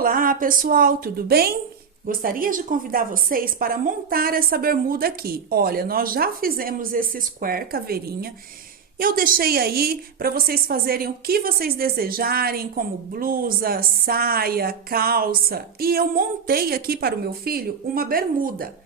Olá, pessoal, tudo bem? Gostaria de convidar vocês para montar essa bermuda aqui. Olha, nós já fizemos esse square caveirinha. Eu deixei aí para vocês fazerem o que vocês desejarem, como blusa, saia, calça. E eu montei aqui para o meu filho uma bermuda.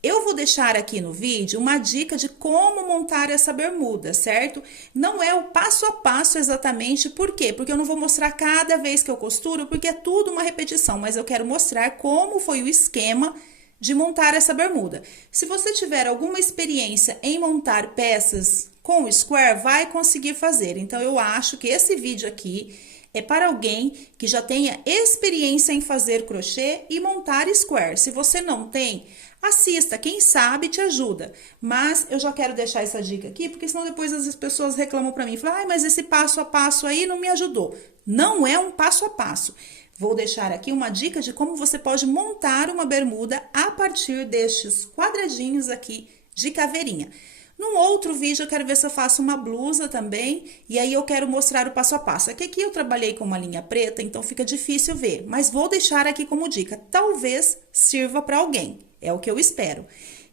Eu vou deixar aqui no vídeo uma dica de como montar essa bermuda, certo? Não é o passo a passo exatamente, por quê? Porque eu não vou mostrar cada vez que eu costuro, porque é tudo uma repetição, mas eu quero mostrar como foi o esquema de montar essa bermuda. Se você tiver alguma experiência em montar peças com o square, vai conseguir fazer. Então, eu acho que esse vídeo aqui é para alguém que já tenha experiência em fazer crochê e montar square. Se você não tem, assista, quem sabe te ajuda. Mas eu já quero deixar essa dica aqui, porque senão depois as pessoas reclamam para mim, falam, mas esse passo a passo aí não me ajudou. Não é um passo a passo. Vou deixar aqui uma dica de como você pode montar uma bermuda a partir destes quadradinhos aqui de caveirinha. Num outro vídeo eu quero ver se eu faço uma blusa também, e aí eu quero mostrar o passo a passo. Aqui eu trabalhei com uma linha preta, então fica difícil ver, mas vou deixar aqui como dica. Talvez sirva para alguém, é o que eu espero.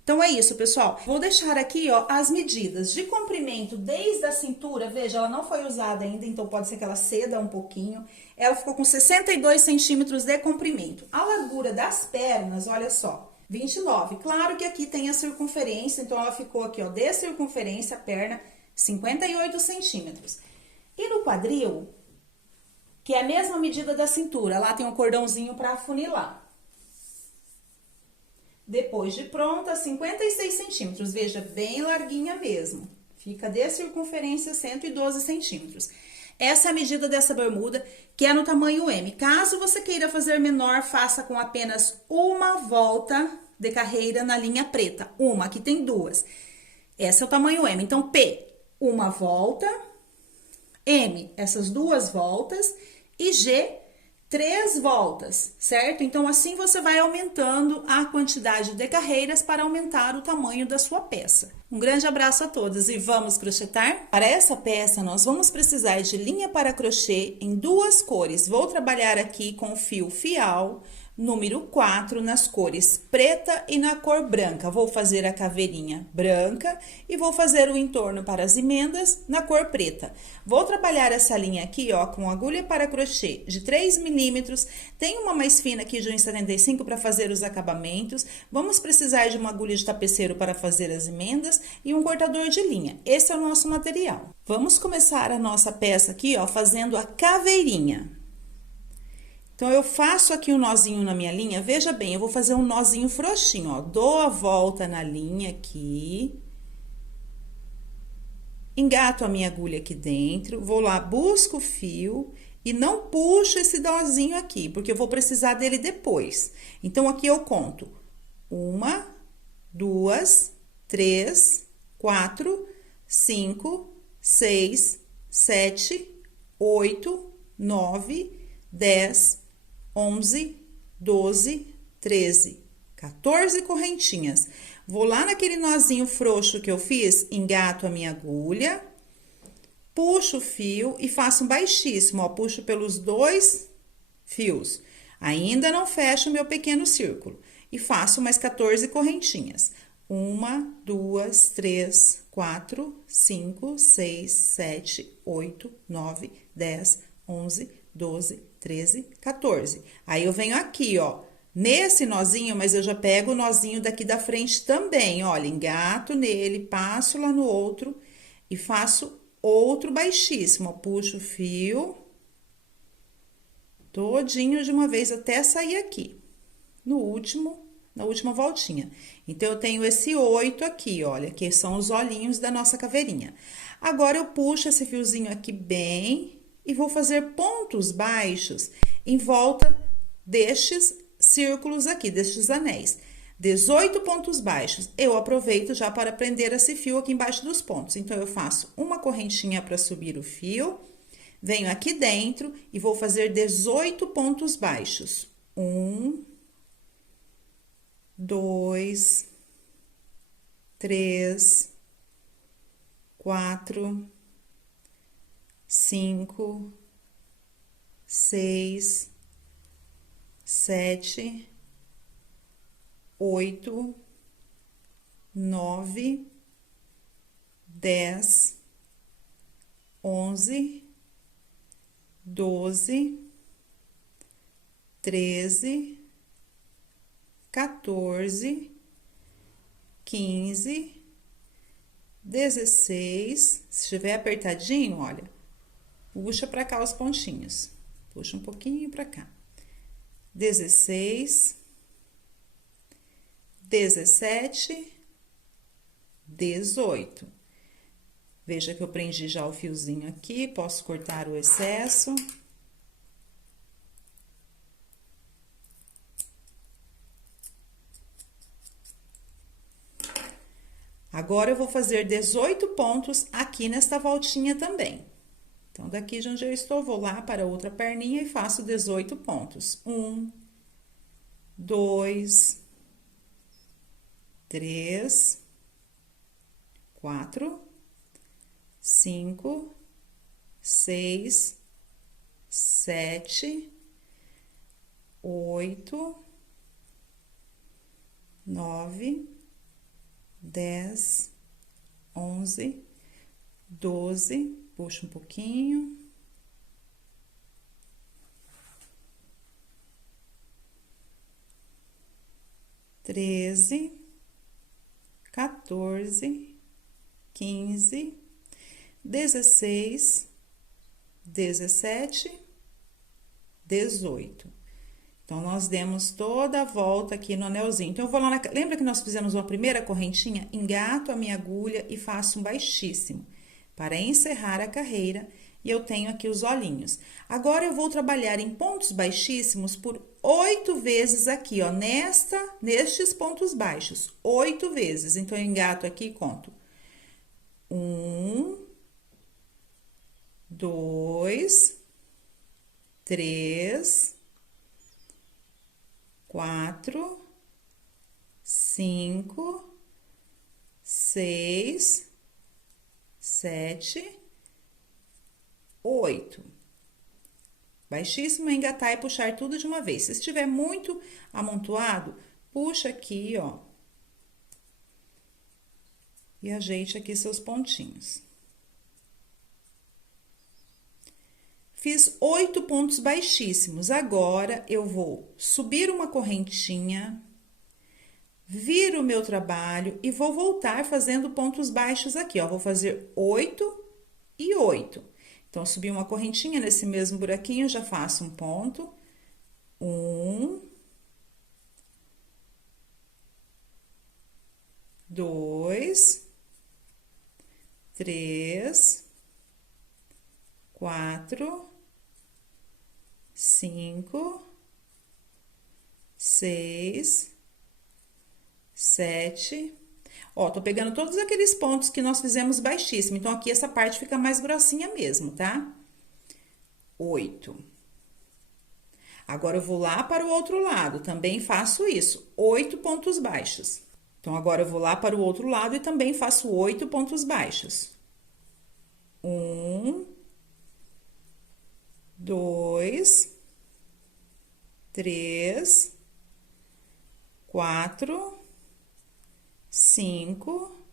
Então é isso, pessoal. Vou deixar aqui, ó, as medidas de comprimento desde a cintura. Veja, ela não foi usada ainda, então pode ser que ela ceda um pouquinho. Ela ficou com 62 centímetros de comprimento. A largura das pernas, olha só, 29. Claro que aqui tem a circunferência, então ela ficou aqui, ó, de circunferência, a perna, 58 centímetros. E no quadril, que é a mesma medida da cintura, lá tem um cordãozinho para afunilar. Depois de pronta, 56 centímetros. Veja, bem larguinha mesmo. Fica de circunferência 112 centímetros. Essa é a medida dessa bermuda, que é no tamanho M. Caso você queira fazer menor, faça com apenas uma volta de carreira na linha preta. Uma, aqui tem duas. Esse é o tamanho M. Então, P, uma volta. M, essas duas voltas. E G, 3 voltas, certo? Então, assim você vai aumentando a quantidade de carreiras para aumentar o tamanho da sua peça. Um grande abraço a todos e vamos crochetar? Para essa peça, nós vamos precisar de linha para crochê em duas cores. Vou trabalhar aqui com o fio Fial, número 4, nas cores preta e na cor branca. Vou fazer a caveirinha branca e vou fazer o entorno para as emendas na cor preta. Vou trabalhar essa linha aqui, ó, com agulha para crochê de 3 milímetros. Tem uma mais fina aqui de 1,75 para fazer os acabamentos. Vamos precisar de uma agulha de tapeceiro para fazer as emendas e um cortador de linha. Esse é o nosso material. Vamos começar a nossa peça aqui, ó, fazendo a caveirinha. Então, eu faço aqui um nozinho na minha linha, veja bem, eu vou fazer um nozinho frouxinho, ó, dou a volta na linha aqui, engato a minha agulha aqui dentro, vou lá, busco o fio e não puxo esse nozinho aqui, porque eu vou precisar dele depois. Então, aqui eu conto 1, 2, 3, 4, 5, 6, 7, 8, 9, 10, 11, 12, 13, 14 correntinhas. Vou lá naquele nozinho frouxo que eu fiz, engato a minha agulha, puxo o fio e faço um baixíssimo, ó, puxo pelos 2 fios. Ainda não fecho o meu pequeno círculo. E faço mais 14 correntinhas. 1, 2, 3, 4, 5, 6, 7, 8, 9, 10, 11, 12, 13, 14. Aí, eu venho aqui, ó, nesse nozinho, mas eu já pego o nozinho daqui da frente também, olha, engato nele, passo lá no outro e faço outro baixíssimo, ó, puxo o fio todinho de uma vez até sair aqui, na última voltinha. Então, eu tenho esse 8 aqui, olha, que são os olhinhos da nossa caveirinha. Agora, eu puxo esse fiozinho aqui bem e vou fazer pontos baixos em volta destes círculos aqui, destes anéis. 18 pontos baixos. Eu aproveito já para prender esse fio aqui embaixo dos pontos. Então, eu faço uma correntinha para subir o fio, venho aqui dentro e vou fazer 18 pontos baixos. 1, 2, 3, 4, 5, 6, 7, 8, 9, 10, 11, 12, 13, 14, 15, 16. Se estiver apertadinho, olha, puxa pra cá os pontinhos. Puxa um pouquinho pra cá. 16, 17, 18. Veja que eu prendi já o fiozinho aqui, posso cortar o excesso. Agora, eu vou fazer 18 pontos aqui nesta voltinha também. Então, daqui de onde eu estou, vou lá para outra perninha e faço 18 pontos. 1, 2, 3, 4, 5, 6, 7, 8, 9, 10, 11, 12, puxa um pouquinho. 13, 14, 15, 16, 17, 18. Então, nós demos toda a volta aqui no anelzinho. Então, eu vou lá lembra que nós fizemos uma primeira correntinha? Engato a minha agulha e faço um baixíssimo para encerrar a carreira. E eu tenho aqui os olhinhos. Agora, eu vou trabalhar em pontos baixíssimos por 8 vezes aqui, ó, nestes pontos baixos. 8 vezes. Então, eu engato aqui e conto. 1, 2, 3, 4, 5, 6, 7, 8. Baixíssimo, engatar e puxar tudo de uma vez. Se estiver muito amontoado, puxa aqui, ó. E ajeite aqui seus pontinhos. Fiz 8 pontos baixíssimos. Agora, eu vou subir uma correntinha, viro o meu trabalho e vou voltar fazendo pontos baixos aqui, ó. Vou fazer 8 e 8. Então, subi uma correntinha nesse mesmo buraquinho, já faço um ponto. 1, 2, 3, 4, 5, 6, 7. Ó, tô pegando todos aqueles pontos que nós fizemos baixíssimo. Então, aqui essa parte fica mais grossinha mesmo, tá? 8. Agora, eu vou lá para o outro lado, também faço isso, 8 pontos baixos. Então, agora, eu vou lá para o outro lado e também faço 8 pontos baixos. 1, 2, 3, 4, 5,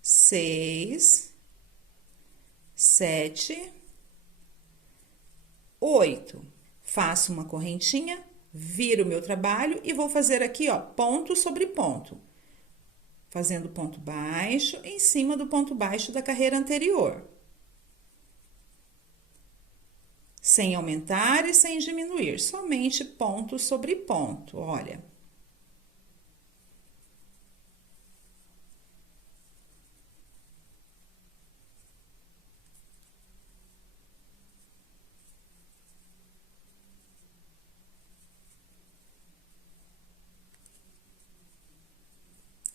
6, 7, 8. Faço uma correntinha, viro o meu trabalho e vou fazer aqui, ó, ponto sobre ponto. Fazendo ponto baixo em cima do ponto baixo da carreira anterior. Sem aumentar e sem diminuir, somente ponto sobre ponto, olha.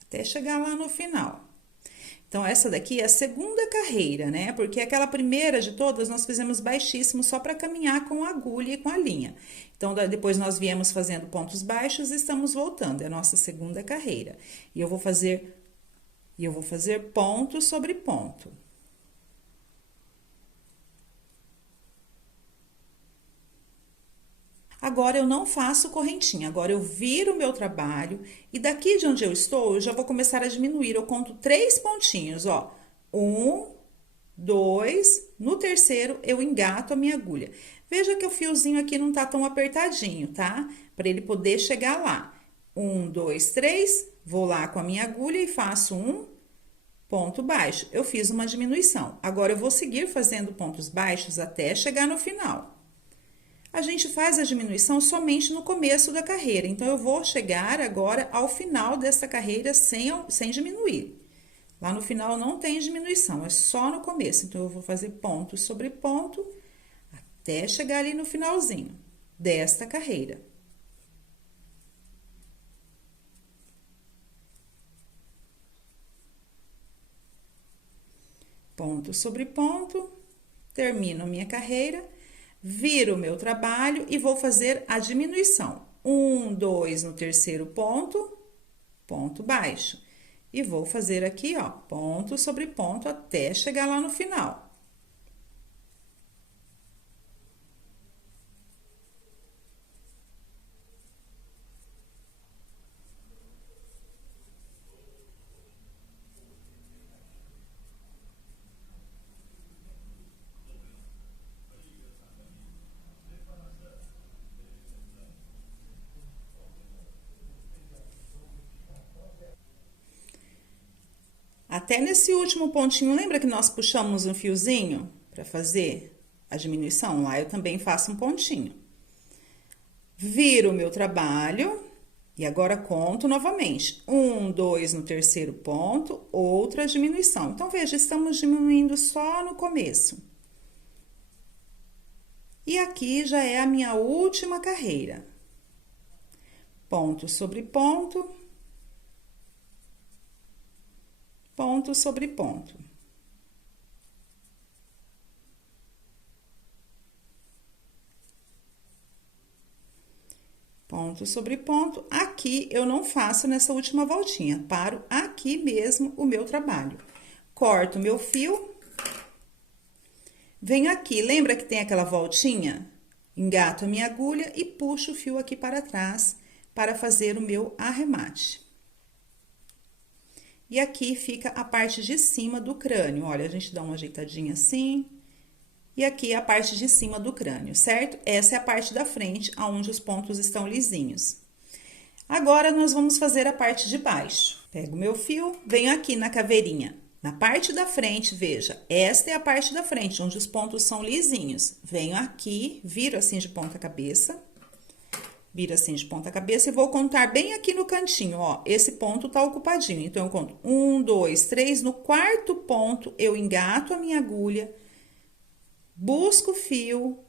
Até chegar lá no final. Então, essa daqui é a segunda carreira, né? Porque aquela primeira de todas nós fizemos baixíssimo só para caminhar com a agulha e com a linha. Então, depois nós viemos fazendo pontos baixos e estamos voltando. É a nossa segunda carreira. E eu vou fazer ponto sobre ponto. Agora, eu não faço correntinha, agora eu viro o meu trabalho e daqui de onde eu estou, eu já vou começar a diminuir. Eu conto 3 pontinhos, ó. 1, 2, no terceiro eu engato a minha agulha. Veja que o fiozinho aqui não tá tão apertadinho, tá? Para ele poder chegar lá. 1, 2, 3, vou lá com a minha agulha e faço um ponto baixo. Eu fiz uma diminuição. Agora, eu vou seguir fazendo pontos baixos até chegar no final. A gente faz a diminuição somente no começo da carreira. Então, eu vou chegar agora ao final dessa carreira sem diminuir. Lá no final não tem diminuição, é só no começo. Então, eu vou fazer ponto sobre ponto até chegar ali no finalzinho desta carreira. Ponto sobre ponto, termino a minha carreira, viro o meu trabalho e vou fazer a diminuição. 1, 2 no terceiro ponto, ponto baixo. E vou fazer aqui, ó, ponto sobre ponto até chegar lá no final. Até nesse último pontinho, lembra que nós puxamos um fiozinho para fazer a diminuição? Lá eu também faço um pontinho. Viro o meu trabalho e agora conto novamente. 1, 2 no terceiro ponto, outra diminuição. Então, veja, estamos diminuindo só no começo. E aqui já é a minha última carreira. Ponto sobre ponto. Ponto sobre ponto. Ponto sobre ponto. Aqui eu não faço nessa última voltinha, paro aqui mesmo o meu trabalho. Corto o meu fio. Venho aqui, lembra que tem aquela voltinha? Engato a minha agulha e puxo o fio aqui para trás para fazer o meu arremate. E aqui fica a parte de cima do crânio. Olha, a gente dá uma ajeitadinha assim. E aqui a parte de cima do crânio, certo? Essa é a parte da frente, onde os pontos estão lisinhos. Agora, nós vamos fazer a parte de baixo. Pego o meu fio, venho aqui na caveirinha. Na parte da frente, veja, esta é a parte da frente, onde os pontos são lisinhos. Venho aqui, viro assim de ponta cabeça. Viro assim de ponta cabeça e vou contar bem aqui no cantinho, ó. Esse ponto tá ocupadinho. Então, eu conto 1, 2, 3. No quarto ponto, eu engato a minha agulha, busco o fio,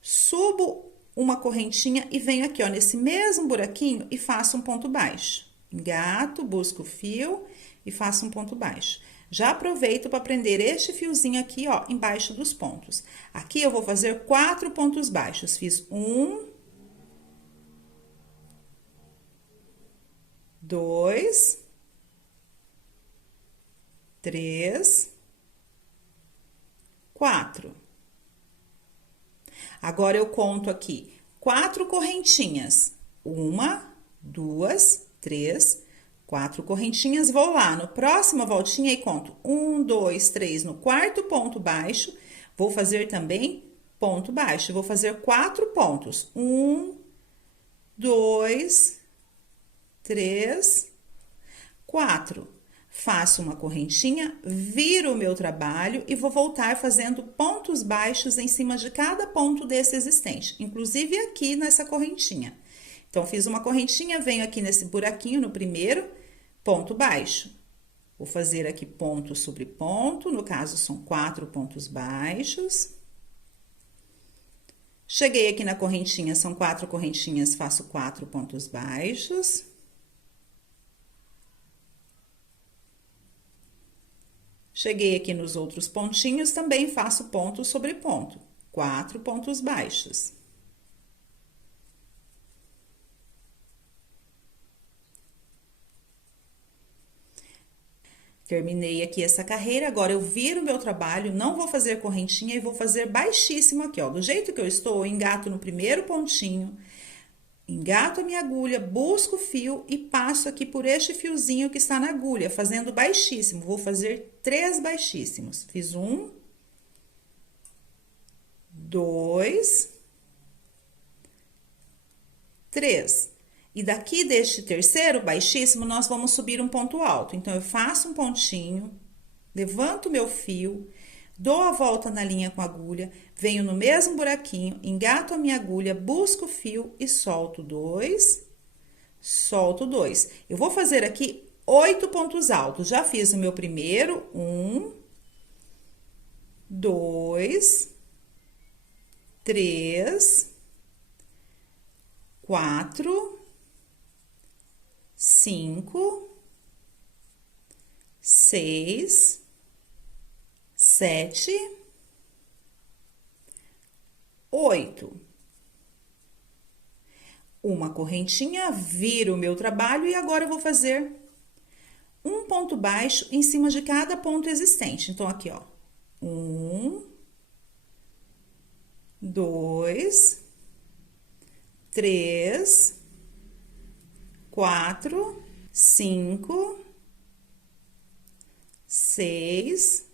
subo uma correntinha e venho aqui, ó, nesse mesmo buraquinho e faço um ponto baixo. Engato, busco o fio e faço um ponto baixo. Já aproveito para prender este fiozinho aqui, ó, embaixo dos pontos. Aqui eu vou fazer 4 pontos baixos. Fiz 1, 2, 3, 4. Agora, eu conto aqui 4 correntinhas. 1, 2, 3, 4 correntinhas. Vou lá no próxima voltinha e conto 1, 2, 3 no quarto ponto baixo. Vou fazer também ponto baixo. Vou fazer 4 pontos. 1, 2, 3, 4. Faço uma correntinha, viro o meu trabalho e vou voltar fazendo pontos baixos em cima de cada ponto desse existente, inclusive aqui nessa correntinha. Então, fiz uma correntinha, venho aqui nesse buraquinho no primeiro, ponto baixo. Vou fazer aqui ponto sobre ponto, no caso, são 4 pontos baixos. Cheguei aqui na correntinha, são 4 correntinhas, faço 4 pontos baixos. Cheguei aqui nos outros pontinhos, também faço ponto sobre ponto, 4 pontos baixos. Terminei aqui essa carreira, agora eu viro o meu trabalho, não vou fazer correntinha e vou fazer baixíssimo aqui, ó. Do jeito que eu estou, eu engato no primeiro pontinho, engato a minha agulha, busco o fio e passo aqui por este fiozinho que está na agulha, fazendo baixíssimo. Vou fazer 3 baixíssimos. Fiz 1, 2, 3. E daqui deste terceiro baixíssimo, nós vamos subir um ponto alto. Então, eu faço um pontinho, levanto o meu fio, dou a volta na linha com a agulha, venho no mesmo buraquinho, engato a minha agulha, busco o fio e solto 2, solto 2. Eu vou fazer aqui 8 pontos altos. Já fiz o meu primeiro, 1, 2, 3, 4, 5, 6, 7, 8. Uma correntinha, viro o meu trabalho e agora eu vou fazer um ponto baixo em cima de cada ponto existente. Então, aqui, ó, 1, 2, 3, 4, 5, 6,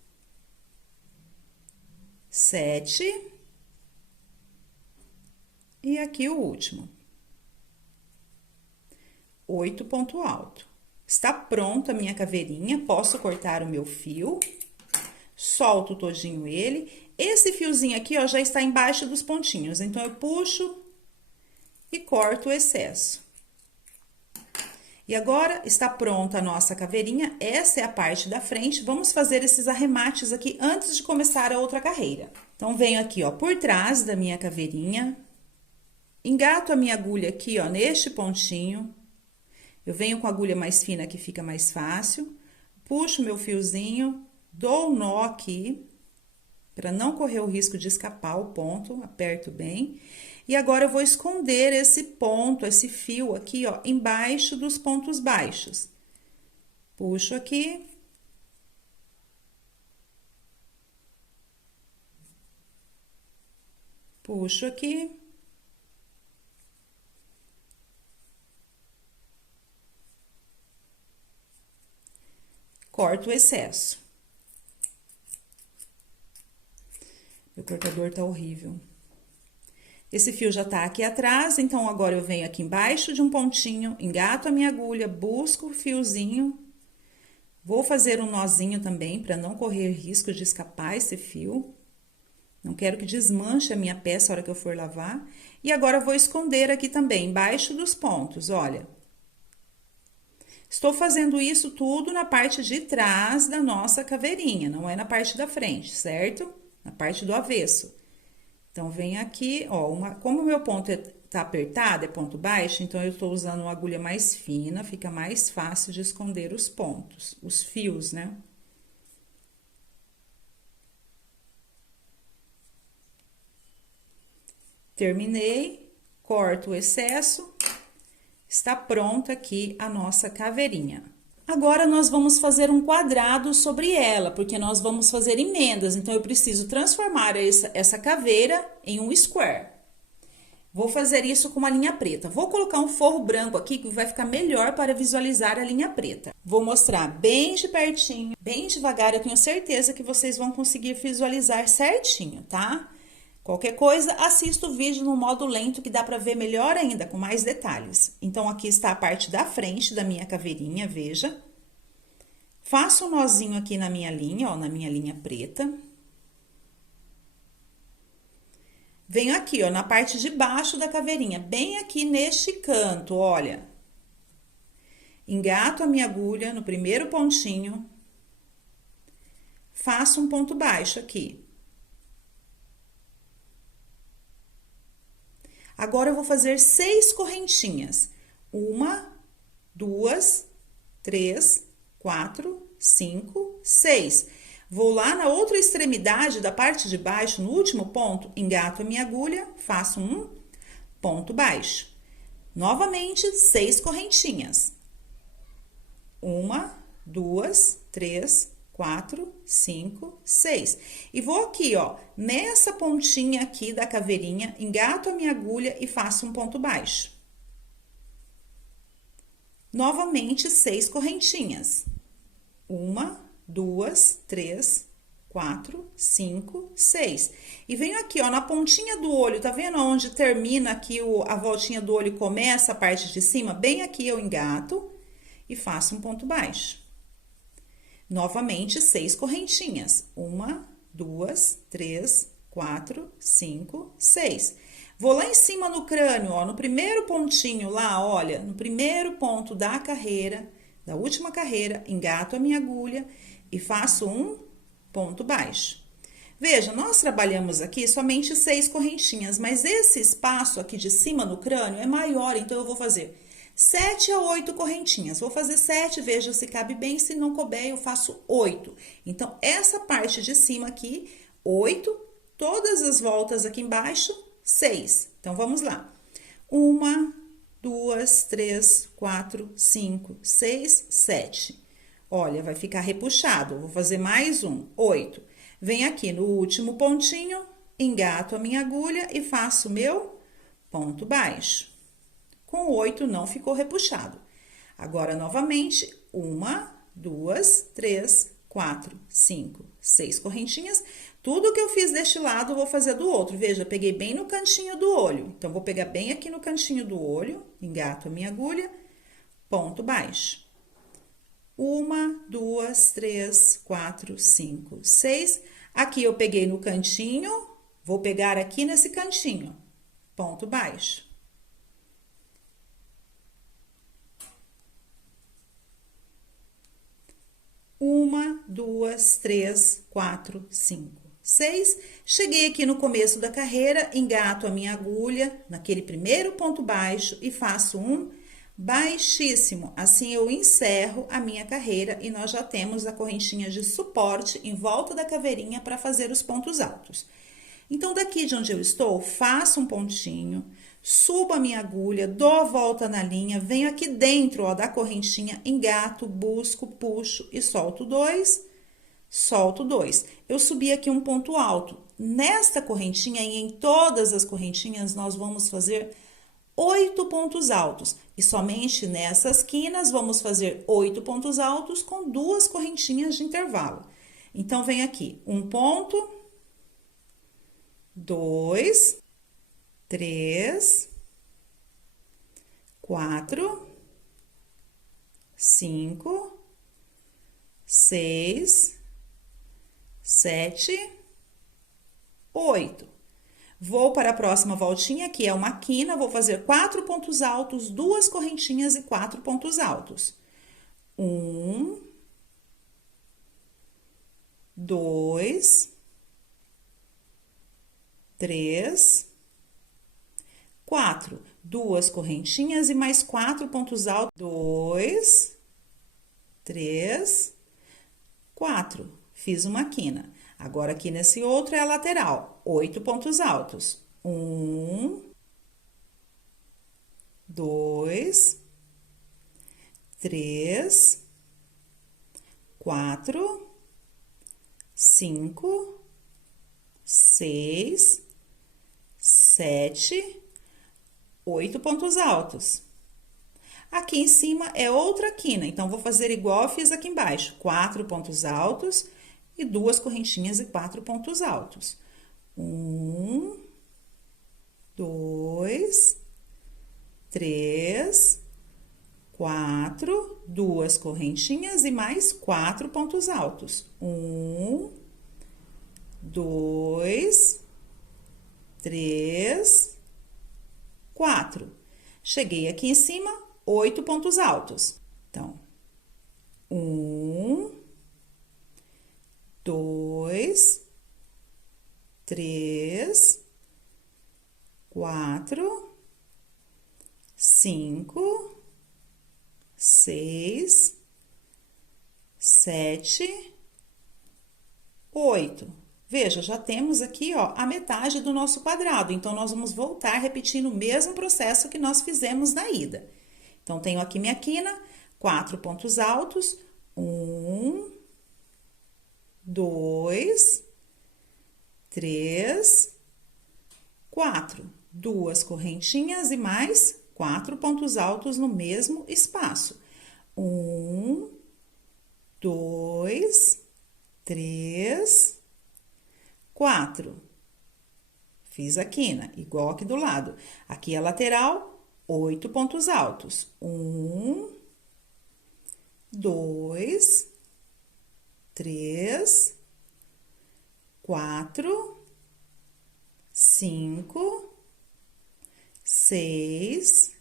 7 e aqui o último. 8 ponto alto. Está pronta a minha caveirinha, posso cortar o meu fio, solto todinho ele. Esse fiozinho aqui, ó, já está embaixo dos pontinhos, então eu puxo e corto o excesso. E agora, está pronta a nossa caveirinha, essa é a parte da frente. Vamos fazer esses arremates aqui antes de começar a outra carreira. Então, venho aqui, ó, por trás da minha caveirinha, engato a minha agulha aqui, ó, neste pontinho. Eu venho com a agulha mais fina que fica mais fácil, puxo meu fiozinho, dou um nó aqui, para não correr o risco de escapar o ponto, aperto bem. E agora, eu vou esconder esse ponto, esse fio aqui, ó, embaixo dos pontos baixos. Puxo aqui. Puxo aqui. Corto o excesso. Meu cortador tá horrível. Esse fio já tá aqui atrás, então agora eu venho aqui embaixo de um pontinho, engato a minha agulha, busco o fiozinho. Vou fazer um nozinho também, para não correr risco de escapar esse fio. Não quero que desmanche a minha peça na hora que eu for lavar. E agora, eu vou esconder aqui também, embaixo dos pontos, olha. Estou fazendo isso tudo na parte de trás da nossa caveirinha, não é na parte da frente, certo? Na parte do avesso. Então, vem aqui, ó, como o meu ponto tá apertado, é ponto baixo, então, eu tô usando uma agulha mais fina, fica mais fácil de esconder os pontos, os fios, né? Terminei, corto o excesso, está pronta aqui a nossa caveirinha. Agora, nós vamos fazer um quadrado sobre ela, porque nós vamos fazer emendas, então, eu preciso transformar essa caveira em um square. Vou fazer isso com uma linha preta. Vou colocar um forro branco aqui, que vai ficar melhor para visualizar a linha preta. Vou mostrar bem de pertinho, bem devagar, eu tenho certeza que vocês vão conseguir visualizar certinho, tá? Qualquer coisa, assista o vídeo no modo lento, que dá para ver melhor ainda, com mais detalhes. Então, aqui está a parte da frente da minha caveirinha, veja. Faço um nozinho aqui na minha linha, ó, na minha linha preta. Venho aqui, ó, na parte de baixo da caveirinha, bem aqui neste canto, olha. Engato a minha agulha no primeiro pontinho. Faço um ponto baixo aqui. Agora, eu vou fazer 6 correntinhas. 1, 2, 3, 4, 5, 6. Vou lá na outra extremidade da parte de baixo, no último ponto, engato a minha agulha, faço um ponto baixo. Novamente, 6 correntinhas. 1, 2, 3, 4, 5, 6. E vou aqui, ó, nessa pontinha aqui da caveirinha, engato a minha agulha e faço um ponto baixo. Novamente, 6 correntinhas. 1, 2, 3, 4, 5, 6. E venho aqui, ó, na pontinha do olho, tá vendo onde termina aqui a voltinha do olho e começa a parte de cima? Bem aqui eu engato e faço um ponto baixo. Novamente, 6 correntinhas. 1, 2, 3, 4, 5, 6. Vou lá em cima no crânio, ó, no primeiro pontinho lá, olha, no primeiro ponto da carreira, da última carreira, engato a minha agulha e faço um ponto baixo. Veja, nós trabalhamos aqui somente 6 correntinhas, mas esse espaço aqui de cima no crânio é maior, então eu vou fazer 7 a 8 correntinhas. Vou fazer 7, veja se cabe bem, se não couber eu faço 8. Então, essa parte de cima aqui, 8, todas as voltas aqui embaixo, 6. Então, vamos lá. 1, 2, 3, 4, 5, 6, 7. Olha, vai ficar repuxado. Vou fazer mais um, 8. Venho aqui no último pontinho, engato a minha agulha e faço meu ponto baixo. Com 8 não ficou repuxado. Agora, novamente, 1, 2, 3, 4, 5, 6 correntinhas. Tudo que eu fiz deste lado, eu vou fazer do outro. Veja, peguei bem no cantinho do olho. Então, vou pegar bem aqui no cantinho do olho, engato a minha agulha, ponto baixo. 1, 2, 3, 4, 5, 6. Aqui eu peguei no cantinho, vou pegar aqui nesse cantinho, ponto baixo. 1, 2, 3, 4, 5, 6. Cheguei aqui no começo da carreira, engato a minha agulha naquele primeiro ponto baixo e faço um baixíssimo. Assim, eu encerro a minha carreira e nós já temos a correntinha de suporte em volta da caveirinha para fazer os pontos altos. Então, daqui de onde eu estou, faço um pontinho, subo a minha agulha, dou a volta na linha, venho aqui dentro, ó, da correntinha, engato, busco, puxo e solto 2, solto 2. Eu subi aqui um ponto alto. Nesta correntinha e em todas as correntinhas, nós vamos fazer 8 pontos altos. E somente nessas quinas, vamos fazer 8 pontos altos com 2 correntinhas de intervalo. Então, vem aqui, um ponto, 2, 3, 4, 5, 6, 7, 8. Vou para a próxima voltinha, que é uma quina, vou fazer 4 pontos altos, 2 correntinhas e 4 pontos altos. 1, 2, 3, 4. 2 correntinhas e mais 4 pontos altos. 2, 3, 4. Fiz uma quina. Agora, aqui nesse outro é a lateral. 8 pontos altos. 1, 2, 3, 4, 5, 6, 7, 8 pontos altos. Aqui em cima é outra quina, então, vou fazer igual eu fiz aqui embaixo. 4 pontos altos e 2 correntinhas e 4 pontos altos. 1, 2, 3, 4, 2 correntinhas e mais 4 pontos altos. 1, 2, 3, 4. Cheguei aqui em cima, 8 pontos altos. Então, 1, 2, 3, 4, 5, 6, 7, 8. Veja, já temos aqui, ó, a metade do nosso quadrado. Então, nós vamos voltar repetindo o mesmo processo que nós fizemos na ida. Então, tenho aqui minha quina, 4 pontos altos, 1, 2, 3, 4. 2 correntinhas e mais 4 pontos altos no mesmo espaço. 1, 2, 3, 4. Fiz a quina, igual aqui do lado. Aqui a lateral, 8 pontos altos. 1, 2, 3, 4, 5, 6,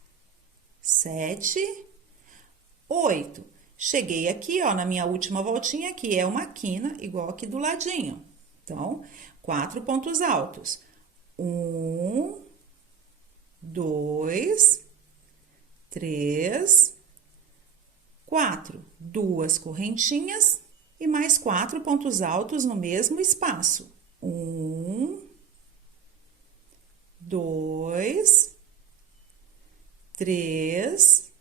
7, 8. Cheguei aqui, ó, na minha última voltinha, que é uma quina, igual aqui do ladinho. Então, 4 pontos altos. 1, 2, 3, 4. 2 correntinhas e mais 4 pontos altos no mesmo espaço. 1, 2, 3,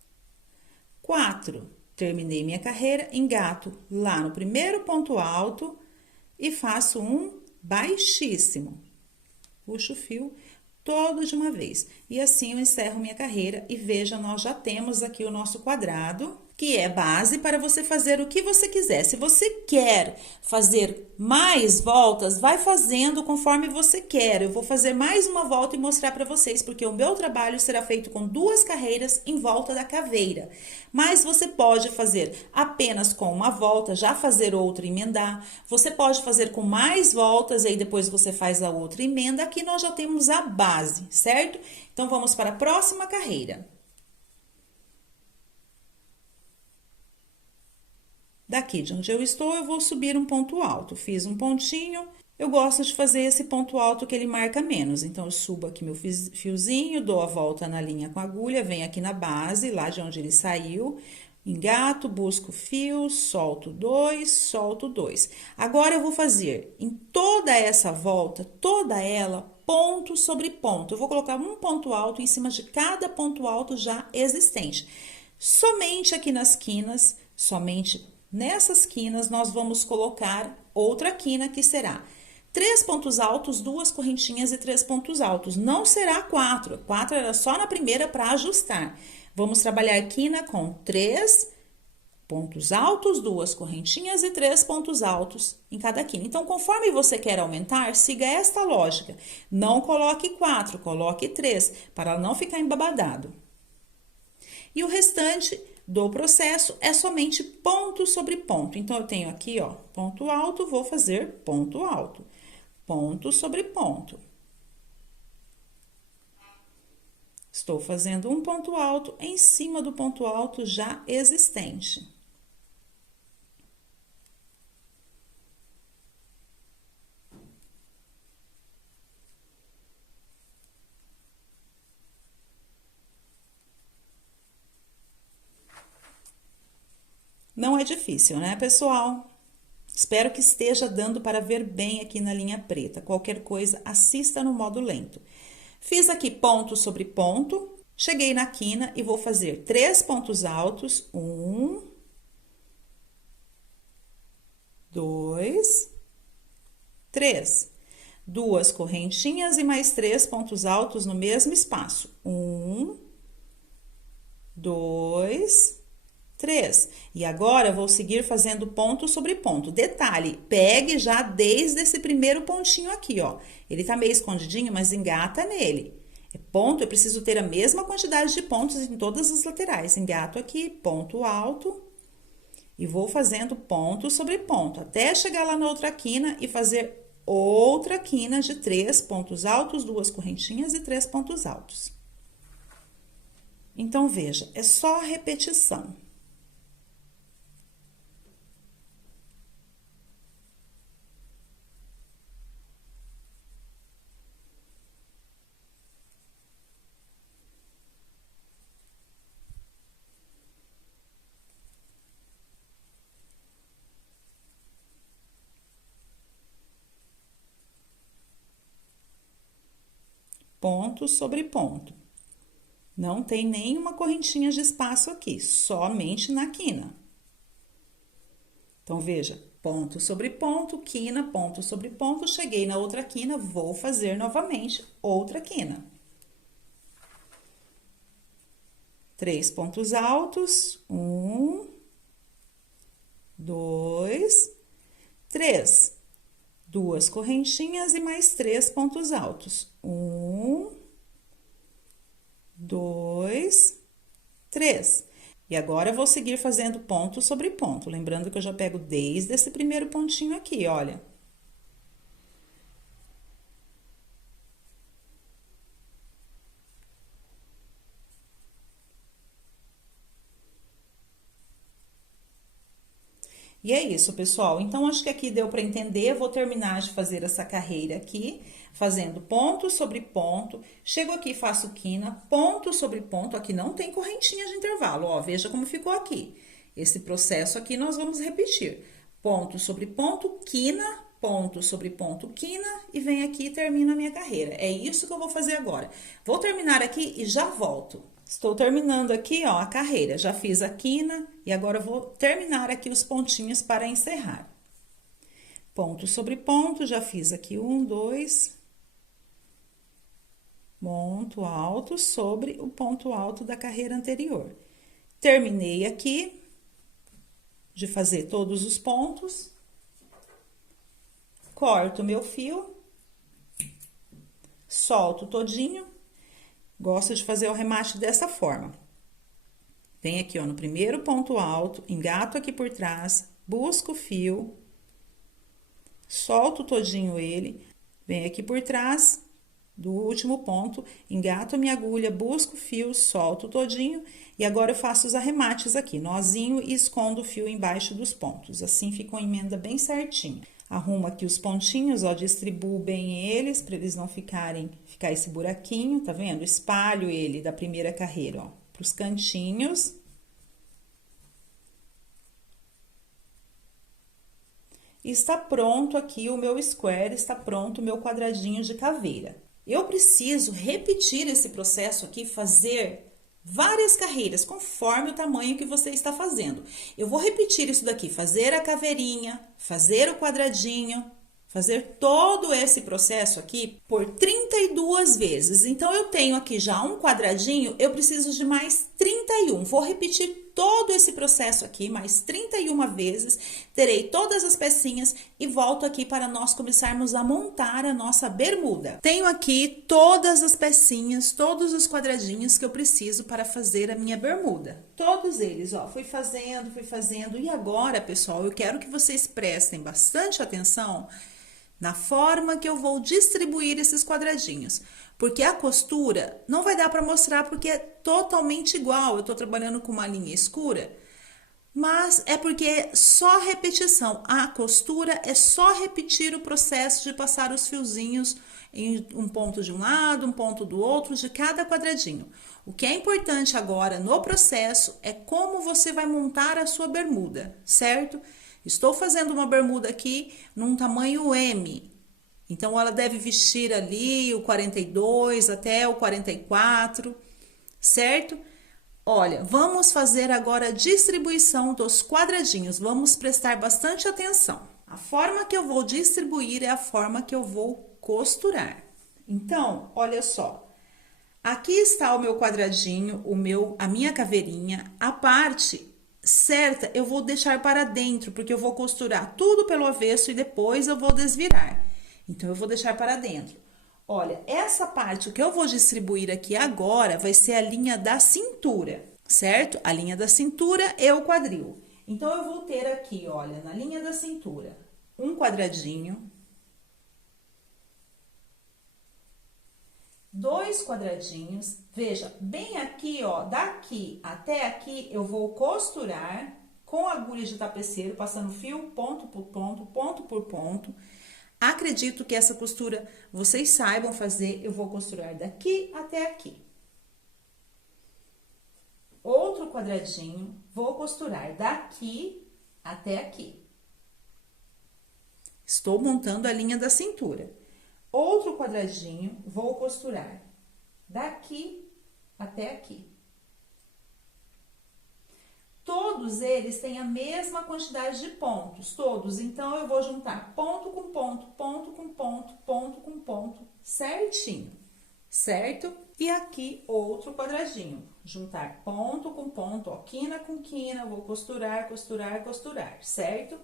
4. Terminei minha carreira, engato lá no primeiro ponto alto e faço um baixíssimo. Puxo o fio todo de uma vez. E assim eu encerro minha carreira e veja, nós já temos aqui o nosso quadrado, que é base para você fazer o que você quiser. Se você quer fazer mais voltas, vai fazendo conforme você quer. Eu vou fazer mais uma volta e mostrar para vocês, porque o meu trabalho será feito com 2 carreiras em volta da caveira. Mas você pode fazer apenas com uma volta, já fazer outra e emendar. Você pode fazer com mais voltas, aí depois você faz a outra emenda. Aqui nós já temos a base, certo? Então, vamos para a próxima carreira. Daqui de onde eu estou, eu vou subir um ponto alto. Fiz um pontinho, eu gosto de fazer esse ponto alto que ele marca menos. Então, eu subo aqui meu fiozinho, dou a volta na linha com a agulha, venho aqui na base, lá de onde ele saiu, engato, busco o fio, solto 2, solto 2. Agora, eu vou fazer em toda essa volta, toda ela, ponto sobre ponto. Eu vou colocar um ponto alto em cima de cada ponto alto já existente. Somente aqui nas quinas, somente nessas quinas, nós vamos colocar outra quina que será 3 pontos altos, 2 correntinhas e 3 pontos altos. Não será 4. 4 era só na primeira para ajustar. Vamos trabalhar quina com 3 pontos altos, 2 correntinhas e 3 pontos altos em cada quina. Então, conforme você quer aumentar, siga esta lógica. Não coloque 4, coloque 3, para não ficar embabadado. E o restante do processo é somente ponto sobre ponto. Então, eu tenho aqui, ó, ponto alto, vou fazer ponto alto. Ponto sobre ponto. Estou fazendo um ponto alto em cima do ponto alto já existente. Não é difícil, né, pessoal? Espero que esteja dando para ver bem aqui na linha preta. Qualquer coisa, assista no modo lento. Fiz aqui ponto sobre ponto, cheguei na quina e vou fazer 3 pontos altos. 1, 2, 3. 2 correntinhas e mais 3 pontos altos no mesmo espaço. 1, 2, 3. E agora, eu vou seguir fazendo ponto sobre ponto. Detalhe, pegue já desde esse primeiro pontinho aqui, ó. Ele tá meio escondidinho, mas engata nele. É ponto, eu preciso ter a mesma quantidade de pontos em todas as laterais. Engato aqui, ponto alto. E vou fazendo ponto sobre ponto, até chegar lá na outra quina e fazer outra quina de 3 pontos altos, 2 correntinhas e 3 pontos altos. Então, veja, é só repetição. Ponto sobre ponto. Não tem nenhuma correntinha de espaço aqui, somente na quina. Então, veja, Ponto sobre ponto, quina, ponto sobre ponto, cheguei na outra quina, vou fazer novamente outra quina. 3 pontos altos, 1, 2, 3. 2 correntinhas e mais 3 pontos altos. 1, 2, 3. E agora, eu vou seguir fazendo ponto sobre ponto. Lembrando que eu já pego desde esse primeiro pontinho aqui, olha. E é isso, pessoal. Então, acho que aqui deu para entender. Vou terminar de fazer essa carreira aqui, fazendo ponto sobre ponto. Chego aqui, faço quina, ponto sobre ponto. Aqui não tem correntinha de intervalo, ó. Veja como ficou aqui. Esse processo aqui nós vamos repetir. Ponto sobre ponto, quina, ponto sobre ponto, quina, e vem aqui e termino a minha carreira. É isso que eu vou fazer agora. Vou terminar aqui e já volto. Estou terminando aqui, ó, a carreira. Já fiz a quina e agora eu vou terminar aqui os pontinhos para encerrar. Ponto sobre ponto, já fiz aqui 1, 2. Ponto alto sobre o ponto alto da carreira anterior. Terminei aqui de fazer todos os pontos. Corto meu fio. Solto todinho. Gosto de fazer o remate dessa forma. Vem aqui, ó, no primeiro ponto alto, engato aqui por trás, busco o fio, solto todinho ele, vem aqui por trás do último ponto, engato a minha agulha, busco o fio, solto todinho, e agora eu faço os arremates aqui, nozinho e escondo o fio embaixo dos pontos. Assim fica uma emenda bem certinha. Arrumo aqui os pontinhos, ó, distribuo bem eles, para eles não ficar esse buraquinho, tá vendo? Espalho ele da primeira carreira, ó, pros cantinhos. E está pronto aqui o meu square, está pronto o meu quadradinho de caveira. Eu preciso repetir esse processo aqui, fazer várias carreiras, conforme o tamanho que você está fazendo. Eu vou repetir isso daqui, fazer a caveirinha, fazer o quadradinho, fazer todo esse processo aqui por 32 vezes. Então, eu tenho aqui já um quadradinho, eu preciso de mais 31. Vou repetir todo esse processo aqui, mais 31 vezes, terei todas as pecinhas e volto aqui para nós começarmos a montar a nossa bermuda. Tenho aqui todas as pecinhas, todos os quadradinhos que eu preciso para fazer a minha bermuda. Todos eles, ó, fui fazendo. E agora, pessoal, eu quero que vocês prestem bastante atenção na forma que eu vou distribuir esses quadradinhos. Porque a costura não vai dar para mostrar porque é totalmente igual. Eu tô trabalhando com uma linha escura, mas é porque é só repetição. A costura é só repetir o processo de passar os fiozinhos em um ponto de um lado, um ponto do outro, de cada quadradinho. O que é importante agora no processo é como você vai montar a sua bermuda, certo? Estou fazendo uma bermuda aqui num tamanho M. Então, ela deve vestir ali o 42 até o 44, certo? Olha, vamos fazer agora a distribuição dos quadradinhos. Vamos prestar bastante atenção. A forma que eu vou distribuir é a forma que eu vou costurar. Então, olha só. Aqui está o meu quadradinho, a minha caveirinha. A parte certa eu vou deixar para dentro, porque eu vou costurar tudo pelo avesso e depois eu vou desvirar. Então, eu vou deixar para dentro. Olha, essa parte que eu vou distribuir aqui agora vai ser a linha da cintura, certo? A linha da cintura e o quadril. Então, eu vou ter aqui, olha, na linha da cintura, um quadradinho, 2 quadradinhos. Veja, bem aqui, ó, daqui até aqui, eu vou costurar com agulha de tapeceiro, passando fio ponto por ponto, ponto por ponto. Acredito que essa costura vocês saibam fazer, eu vou costurar daqui até aqui. Outro quadradinho, vou costurar daqui até aqui. Estou montando a linha da cintura. Outro quadradinho, vou costurar daqui até aqui. Todos eles têm a mesma quantidade de pontos, todos. Então, eu vou juntar ponto com ponto, ponto com ponto, ponto com ponto, certinho, certo? E aqui, outro quadradinho. Juntar ponto com ponto, ó, quina com quina, vou costurar, costurar, costurar, certo?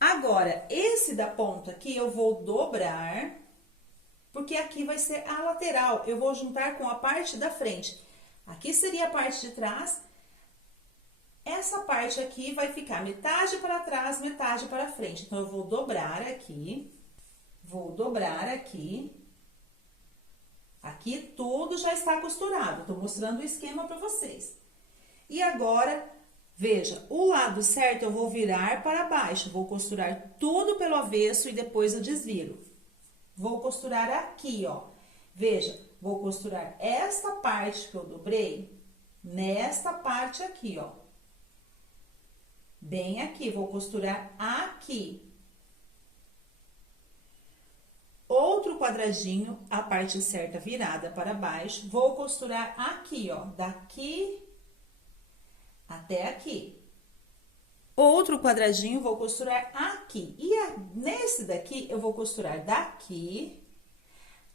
Agora, esse da ponta aqui, eu vou dobrar, porque aqui vai ser a lateral. Eu vou juntar com a parte da frente. Aqui seria a parte de trás. Essa parte aqui vai ficar metade para trás, metade para frente. Então, eu vou dobrar aqui. Vou dobrar aqui. Aqui tudo já está costurado. Tô mostrando o esquema para vocês. E agora, veja, o lado certo eu vou virar para baixo. Vou costurar tudo pelo avesso e depois eu desviro. Vou costurar aqui, ó. Veja, vou costurar esta parte que eu dobrei nesta parte aqui, ó. Bem aqui, vou costurar aqui. Outro quadradinho, a parte certa virada para baixo, vou costurar aqui, ó, daqui até aqui. Outro quadradinho, vou costurar aqui. E nesse daqui, eu vou costurar daqui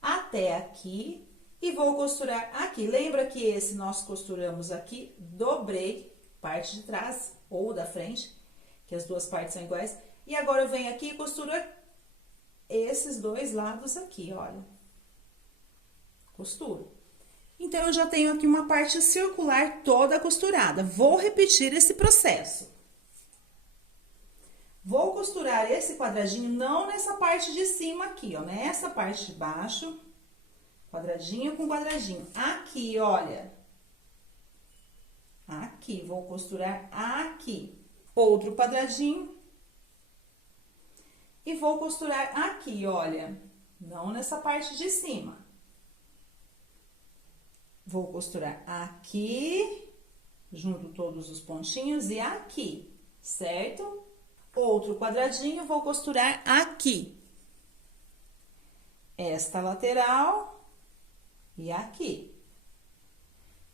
até aqui e vou costurar aqui. Lembra que esse nós costuramos aqui, dobrei, parte de trás ou da frente, que as duas partes são iguais. E agora eu venho aqui e costuro esses dois lados aqui, olha. Costuro. Então, eu já tenho aqui uma parte circular toda costurada. Vou repetir esse processo. Vou costurar esse quadradinho, não nessa parte de cima aqui, ó, nessa parte de baixo. Quadradinho com quadradinho. Aqui, olha. Aqui, vou costurar aqui. Outro quadradinho. E vou costurar aqui, olha. Não nessa parte de cima. Vou costurar aqui, junto todos os pontinhos e aqui, certo? Outro quadradinho, vou costurar aqui. Esta lateral e aqui.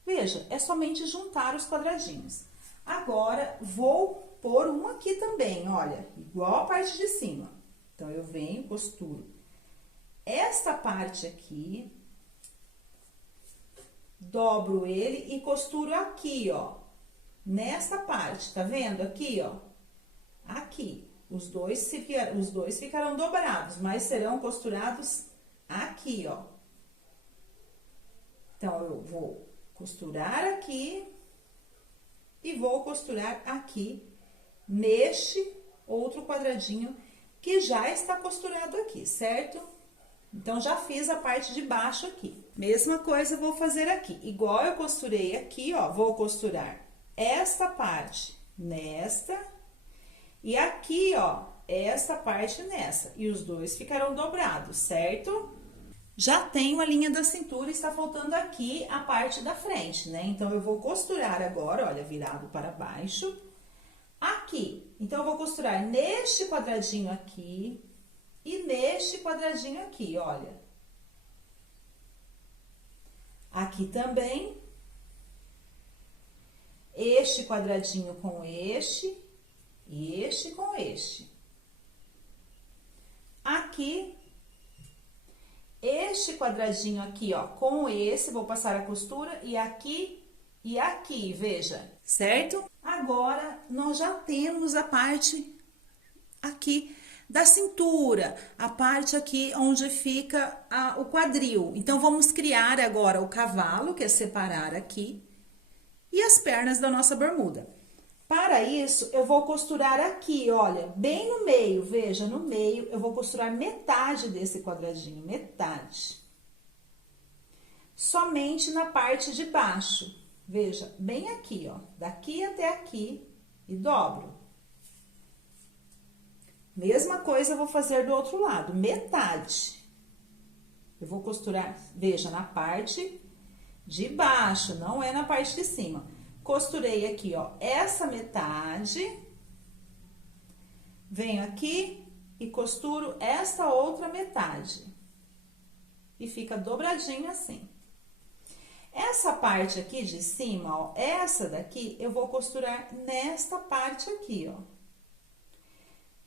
Veja, é somente juntar os quadradinhos. Agora, vou pôr um aqui também, olha, igual a parte de cima. Então, eu venho, costuro esta parte aqui, dobro ele e costuro aqui, ó, nesta parte, tá vendo aqui, ó? Aqui, os dois ficarão dobrados, mas serão costurados aqui, ó. Então, eu vou costurar aqui e vou costurar aqui neste outro quadradinho que já está costurado aqui, certo? Então, já fiz a parte de baixo aqui. Mesma coisa eu vou fazer aqui. Igual eu costurei aqui, ó, vou costurar esta parte nesta e aqui, ó, esta parte nessa. E os dois ficarão dobrados, certo? Já tenho a linha da cintura, está faltando aqui a parte da frente, né? Então, eu vou costurar agora, olha, virado para baixo, aqui. Então, eu vou costurar neste quadradinho aqui e neste quadradinho aqui, olha. Aqui também. Este quadradinho com este e este com este. Aqui. Este quadradinho aqui, ó, com esse, vou passar a costura e aqui, veja, certo? Agora, nós já temos a parte aqui da cintura, a parte aqui onde fica o quadril. Então, vamos criar agora o cavalo, que é separar aqui, e as pernas da nossa bermuda. Para isso, eu vou costurar aqui, olha, bem no meio, veja, no meio, eu vou costurar metade desse quadradinho, metade. Somente na parte de baixo, veja, bem aqui, ó, daqui até aqui e dobro. Mesma coisa eu vou fazer do outro lado, metade. Eu vou costurar, veja, na parte de baixo, não é na parte de cima. Costurei aqui, ó, essa metade, venho aqui e costuro essa outra metade. E fica dobradinho assim. Essa parte aqui de cima, ó, essa daqui, eu vou costurar nesta parte aqui, ó.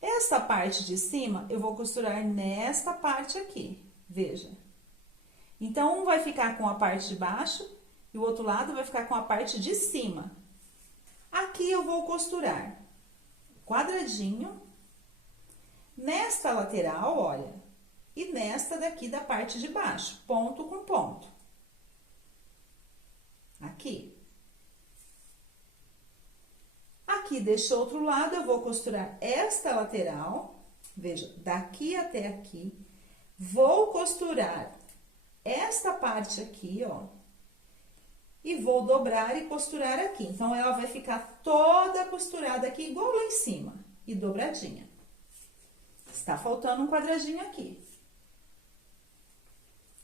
Essa parte de cima, eu vou costurar nesta parte aqui, veja. Então, um vai ficar com a parte de baixo e o outro lado vai ficar com a parte de cima. Aqui eu vou costurar quadradinho nesta lateral, olha, e nesta daqui da parte de baixo, ponto com ponto. Aqui. Aqui deste outro lado, eu vou costurar esta lateral, veja, daqui até aqui. Vou costurar esta parte aqui, ó, e vou dobrar e costurar aqui. Então, ela vai ficar toda costurada aqui, igual lá em cima, e dobradinha. Está faltando um quadradinho aqui.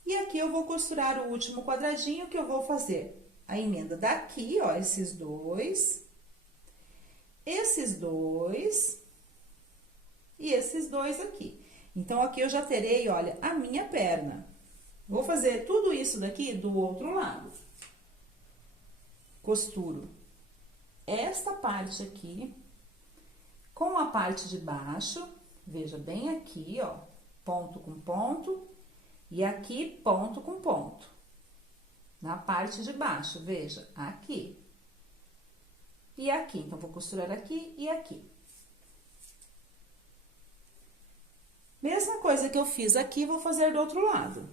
E aqui eu vou costurar o último quadradinho, que eu vou fazer a emenda daqui, ó, esses dois e esses dois aqui. Então, aqui eu já terei, olha, a minha perna. Vou fazer tudo isso daqui do outro lado. Costuro esta parte aqui com a parte de baixo, veja bem aqui, ó, ponto com ponto, e aqui ponto com ponto. Na parte de baixo, veja, aqui. E aqui, então, vou costurar aqui e aqui. Mesma coisa que eu fiz aqui, vou fazer do outro lado.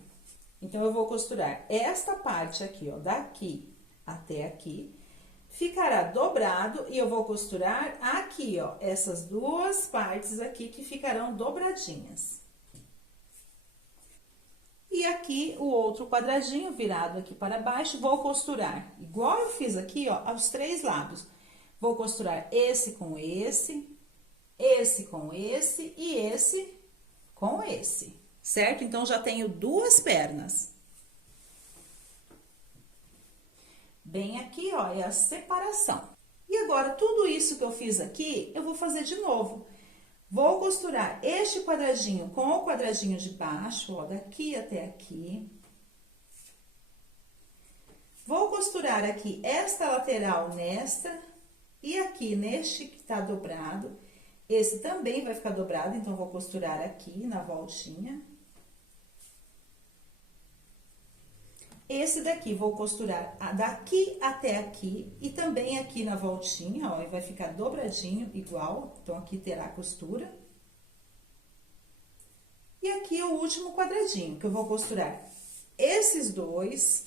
Então, eu vou costurar esta parte aqui, ó, daqui até aqui. Ficará dobrado e eu vou costurar aqui, ó, essas duas partes aqui que ficarão dobradinhas. E aqui, o outro quadradinho virado aqui para baixo, vou costurar, igual eu fiz aqui, ó, aos três lados. Vou costurar esse com esse com esse e esse com esse, certo? Então, já tenho duas pernas. Bem aqui, ó, é a separação. E agora, tudo isso que eu fiz aqui, eu vou fazer de novo. Vou costurar este quadradinho com o quadradinho de baixo, ó, daqui até aqui. Vou costurar aqui esta lateral nesta e aqui neste que tá dobrado. Esse também vai ficar dobrado, então, vou costurar aqui na voltinha. Esse daqui, vou costurar daqui até aqui e também aqui na voltinha, ó, e vai ficar dobradinho igual, então, aqui terá costura. E aqui o último quadradinho, que eu vou costurar esses dois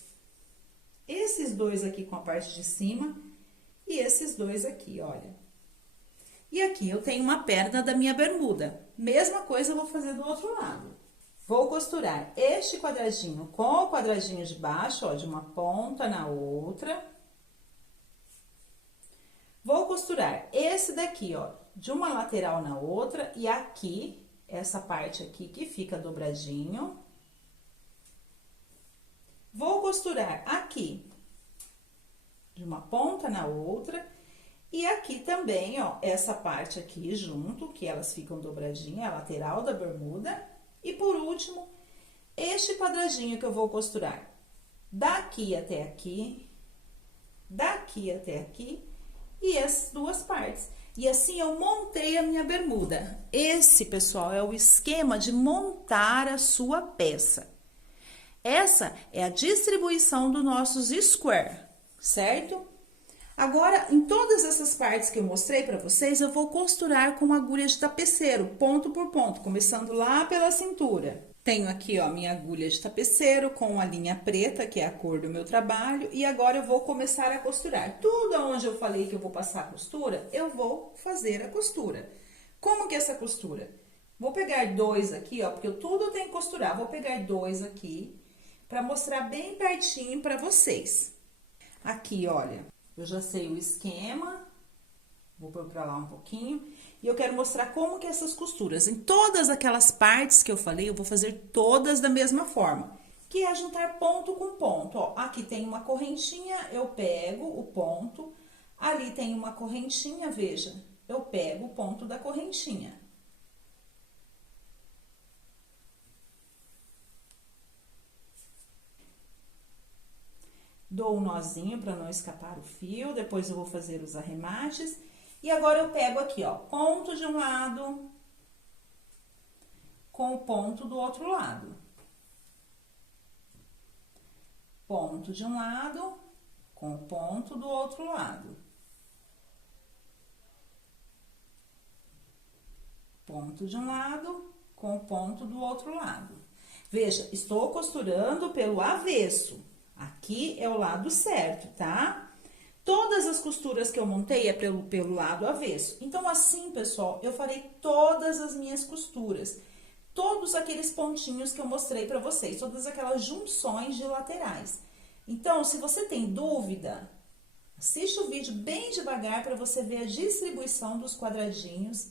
aqui com a parte de cima e esses dois aqui, olha. E aqui eu tenho uma perna da minha bermuda. Mesma coisa eu vou fazer do outro lado. Vou costurar este quadradinho com o quadradinho de baixo, ó, de uma ponta na outra. Vou costurar esse daqui, ó, de uma lateral na outra e aqui, essa parte aqui que fica dobradinho. Vou costurar aqui, de uma ponta na outra, e aqui também, ó, essa parte aqui junto, que elas ficam dobradinhas, a lateral da bermuda. E por último, este quadradinho que eu vou costurar daqui até aqui e essas duas partes. E assim eu montei a minha bermuda. Esse, pessoal, é o esquema de montar a sua peça. Essa é a distribuição dos nossos square, certo? Agora, em todas essas partes que eu mostrei para vocês, eu vou costurar com agulha de tapeceiro, ponto por ponto, começando lá pela cintura. Tenho aqui, ó, minha agulha de tapeceiro com a linha preta, que é a cor do meu trabalho, e agora eu vou começar a costurar. Tudo onde eu falei que eu vou passar a costura, eu vou fazer a costura. Como que é essa costura? Vou pegar dois aqui, ó, porque eu tudo tenho que costurar. Vou pegar dois aqui, para mostrar bem pertinho para vocês. Aqui, olha. Eu já sei o esquema, vou pôr pra lá um pouquinho, e eu quero mostrar como que essas costuras, em todas aquelas partes que eu falei, eu vou fazer todas da mesma forma, que é juntar ponto com ponto, ó. Aqui tem uma correntinha, eu pego o ponto, ali tem uma correntinha, veja, eu pego o ponto da correntinha. Do dou um nozinho para não escapar o fio, depois eu vou fazer os arremates. E agora eu pego aqui, ó, ponto de um lado com o ponto do outro lado. Ponto de um lado com o ponto do outro lado. Ponto de um lado com o ponto do outro lado. Veja, estou costurando pelo avesso. Aqui é o lado certo, tá? Todas as costuras que eu montei é pelo lado avesso. Então, assim, pessoal, eu farei todas as minhas costuras. Todos aqueles pontinhos que eu mostrei pra vocês. Todas aquelas junções de laterais. Então, se você tem dúvida, assiste o vídeo bem devagar para você ver a distribuição dos quadradinhos.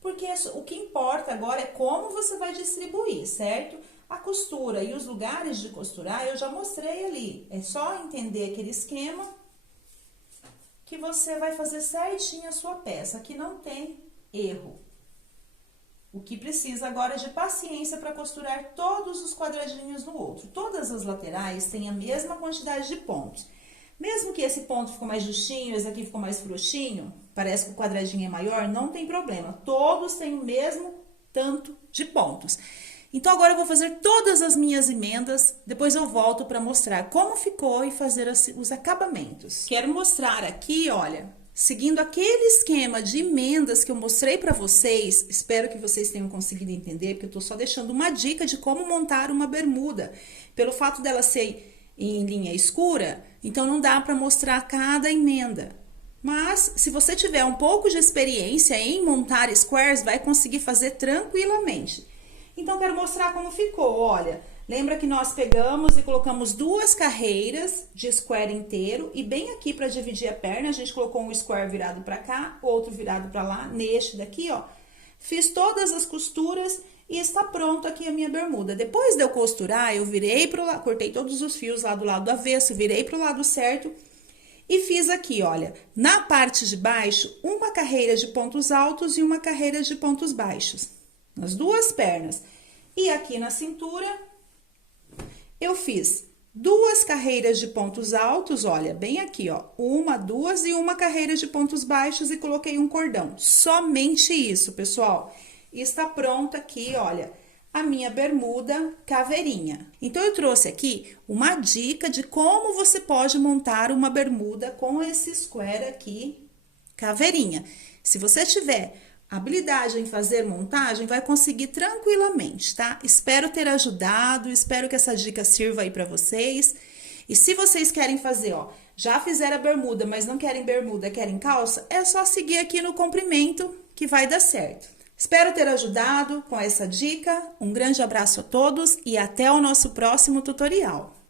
Porque o que importa agora é como você vai distribuir, certo? A costura e os lugares de costurar eu já mostrei ali. É só entender aquele esquema que você vai fazer certinho a sua peça. Aqui não tem erro. O que precisa agora é de paciência para costurar todos os quadradinhos no outro. Todas as laterais têm a mesma quantidade de pontos. Mesmo que esse ponto ficou mais justinho, esse aqui ficou mais frouxinho, parece que o quadradinho é maior, não tem problema. Todos têm o mesmo tanto de pontos. Então, agora eu vou fazer todas as minhas emendas, depois eu volto para mostrar como ficou e fazer os acabamentos. Quero mostrar aqui, olha, seguindo aquele esquema de emendas que eu mostrei para vocês, espero que vocês tenham conseguido entender, porque eu tô só deixando uma dica de como montar uma bermuda. Pelo fato dela ser em linha escura, então não dá para mostrar cada emenda. Mas, se você tiver um pouco de experiência em montar squares, vai conseguir fazer tranquilamente. Então, quero mostrar como ficou, olha. Lembra que nós pegamos e colocamos 2 carreiras de square inteiro e bem aqui para dividir a perna, a gente colocou um square virado para cá, outro virado para lá, neste daqui, ó. Fiz todas as costuras e está pronto aqui a minha bermuda. Depois de eu costurar, eu virei pro lado, cortei todos os fios lá do lado do avesso, virei pro lado certo e fiz aqui, olha, na parte de baixo, uma carreira de pontos altos e uma carreira de pontos baixos, nas 2 pernas. E aqui na cintura, eu fiz 2 carreiras de pontos altos, olha, bem aqui, ó, 1, 2 e uma carreira de pontos baixos e coloquei um cordão. Somente isso, pessoal. E está pronta aqui, olha, a minha bermuda caveirinha. Então, eu trouxe aqui uma dica de como você pode montar uma bermuda com esse square aqui, caveirinha. Se você tiver habilidade em fazer montagem, vai conseguir tranquilamente, tá? Espero ter ajudado, espero que essa dica sirva aí pra vocês. E se vocês querem fazer, ó, já fizeram a bermuda, mas não querem bermuda, querem calça, é só seguir aqui no comprimento que vai dar certo. Espero ter ajudado com essa dica. Um grande abraço a todos e até o nosso próximo tutorial.